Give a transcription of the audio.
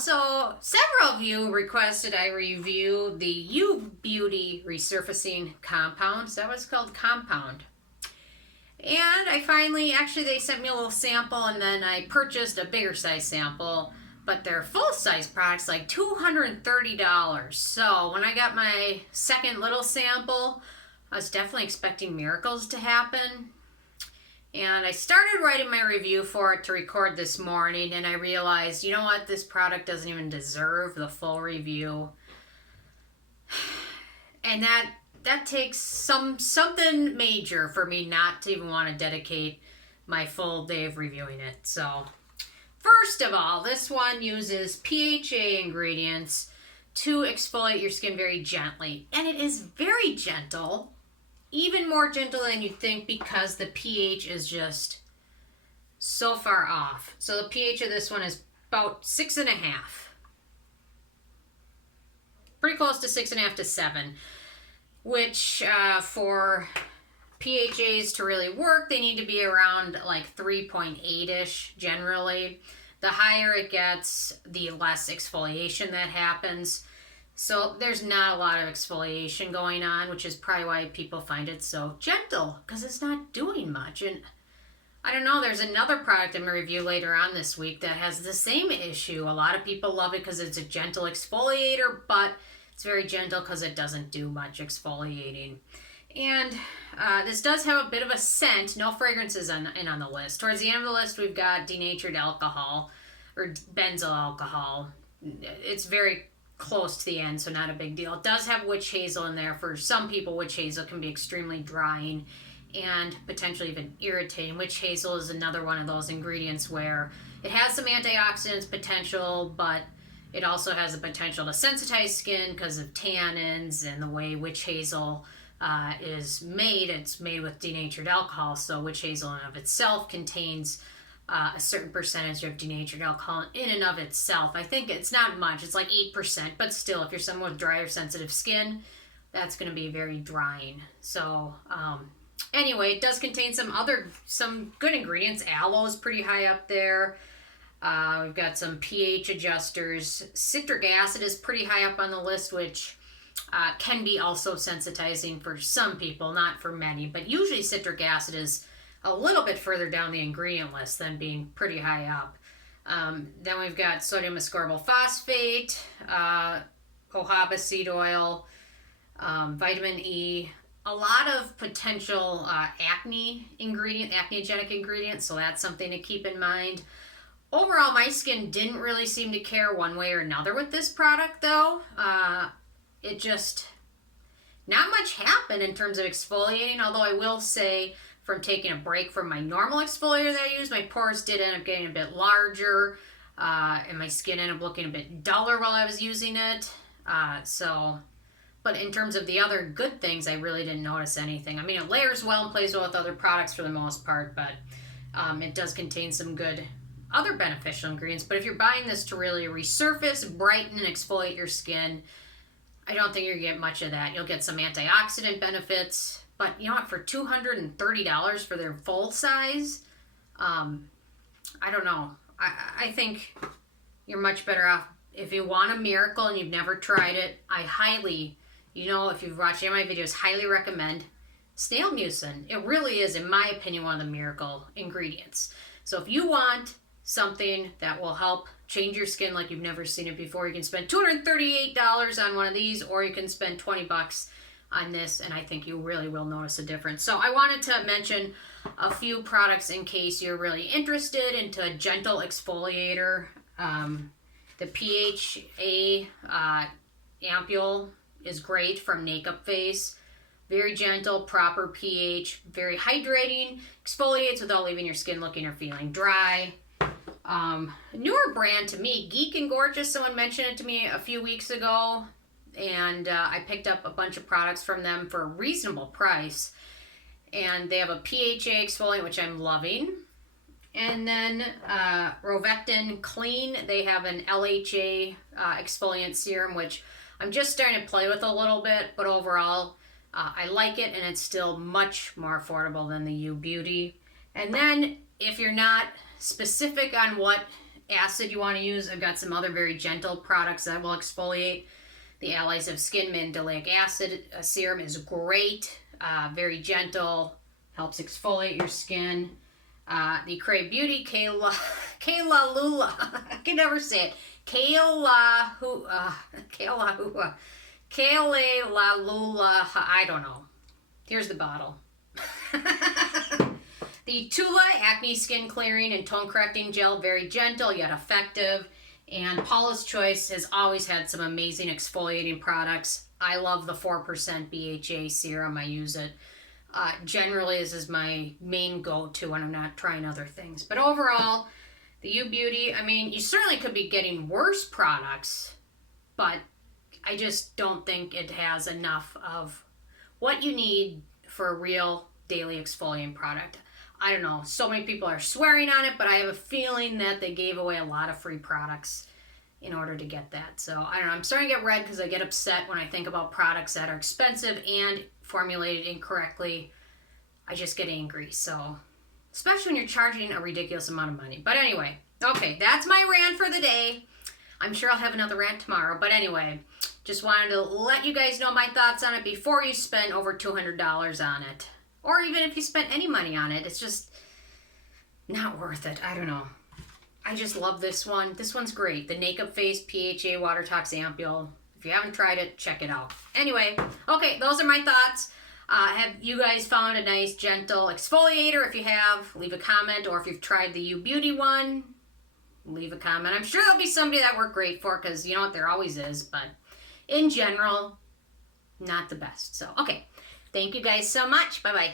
So several of you requested I review the UBeauty Resurfacing Compound. Is that what it's called? Compound. And I finally, actually they sent me a little sample and then I purchased a bigger size sample. But their full size product's like $230. So when I got my second little sample, I was definitely expecting miracles to happen. And I started writing my review for it to record this morning, and I realized, you know what, this product doesn't even deserve the full review. And that takes something major for me not to even want to dedicate my full day of reviewing it. So first of all, this one uses PHA ingredients to exfoliate your skin very gently. And it is very gentle. Even more gentle than you think because the pH is just so far off. So the pH of this one is about 6.5. Pretty close to 6.5 to 7. Which for PHAs to really work, they need to be around like 3.8-ish generally. The higher it gets, the less exfoliation that happens. So there's not a lot of exfoliation going on, which is probably why people find it so gentle, because it's not doing much. And I don't know, there's another product I'm going to review later on this week that has the same issue. A lot of people love it because it's a gentle exfoliator, but it's very gentle because it doesn't do much exfoliating. And this does have a bit of a scent. No fragrances on the list. Towards the end of the list, we've got denatured alcohol, or benzyl alcohol. It's very close to the end, so not a big deal. It does have witch hazel in there. For some people, witch hazel can be extremely drying and potentially even irritating. Witch hazel is another one of those ingredients where it has some antioxidants potential, but it also has the potential to sensitize skin because of tannins and the way witch hazel is made. It's made with denatured alcohol, so witch hazel in and of itself contains a certain percentage of denatured alcohol in and of itself. I think it's not much. It's like 8%, but still, if you're someone with dry or sensitive skin, that's going to be very drying. So anyway, it does contain some good ingredients. Aloe is pretty high up there. We've got some pH adjusters. Citric acid is pretty high up on the list, which can be also sensitizing for some people, not for many, but usually citric acid is a little bit further down the ingredient list than being pretty high up. Then we've got sodium ascorbyl phosphate, jojoba seed oil, vitamin E, a lot of potential acneogenic ingredients, so that's something to keep in mind. Overall, my skin didn't really seem to care one way or another with this product, though. It just, not much happened in terms of exfoliating, although I will say, from taking a break from my normal exfoliator that I use, my pores did end up getting a bit larger, and my skin ended up looking a bit duller while I was using it. But in terms of the other good things, I really didn't notice anything. I mean, it layers well and plays well with other products for the most part, but it does contain some good other beneficial ingredients. But if you're buying this to really resurface, brighten, and exfoliate your skin, I don't think you're going to get much of that. You'll get some antioxidant benefits. But you know what, for $230 for their full size, I don't know. I think you're much better off. If you want a miracle and you've never tried it, I highly, if you've watched any of my videos, highly recommend snail mucin. It really is, in my opinion, one of the miracle ingredients. So if you want something that will help change your skin like you've never seen it before, you can spend $238 on one of these, or you can spend $20 on this, and I think you really will notice a difference. So I wanted to mention a few products in case you're really interested into a gentle exfoliator. The PHA ampule is great from Makeup Face. Very gentle, proper pH, very hydrating, exfoliates without leaving your skin looking or feeling dry. Newer brand to me, Geek and Gorgeous. Someone mentioned it to me a few weeks ago, and I picked up a bunch of products from them for a reasonable price. And they have a PHA exfoliant, which I'm loving. And then Rovectin Clean, they have an LHA exfoliant serum, which I'm just starting to play with a little bit, but overall I like it, and it's still much more affordable than the UBeauty. And then if you're not specific on what acid you want to use. I've got some other very gentle products that will exfoliate. The Allies of Skin Mandelic acid serum is great, very gentle, helps exfoliate your skin. The Crave Beauty Kayla Lula, I can never say it. Kayla Lula, I don't know. Here's the bottle. The Tula Acne Skin Clearing and Tone Correcting Gel, very gentle yet effective. And Paula's Choice has always had some amazing exfoliating products. I love the 4% BHA serum. I use it. Generally, this is my main go-to when I'm not trying other things. But overall, the UBeauty, I mean, you certainly could be getting worse products, but I just don't think it has enough of what you need for a real daily exfoliating product. I don't know, so many people are swearing on it, but I have a feeling that they gave away a lot of free products in order to get that. So I don't know, I'm starting to get red because I get upset when I think about products that are expensive and formulated incorrectly. I just get angry. So especially when you're charging a ridiculous amount of money. But anyway, okay, that's my rant for the day. I'm sure I'll have another rant tomorrow. But anyway, just wanted to let you guys know my thoughts on it before you spend over $200 on it. Or even if you spent any money on it, it's just not worth it. I don't know. I just love this one. This one's great. The Naked Face PHA Water Tox Ampule. If you haven't tried it, check it out. Anyway, okay, those are my thoughts. Have you guys found a nice, gentle exfoliator? If you have, leave a comment. Or if you've tried the UBeauty one, leave a comment. I'm sure there'll be somebody that worked great for, because you know what, there always is. But in general, not the best. So, okay. Thank you guys so much. Bye-bye.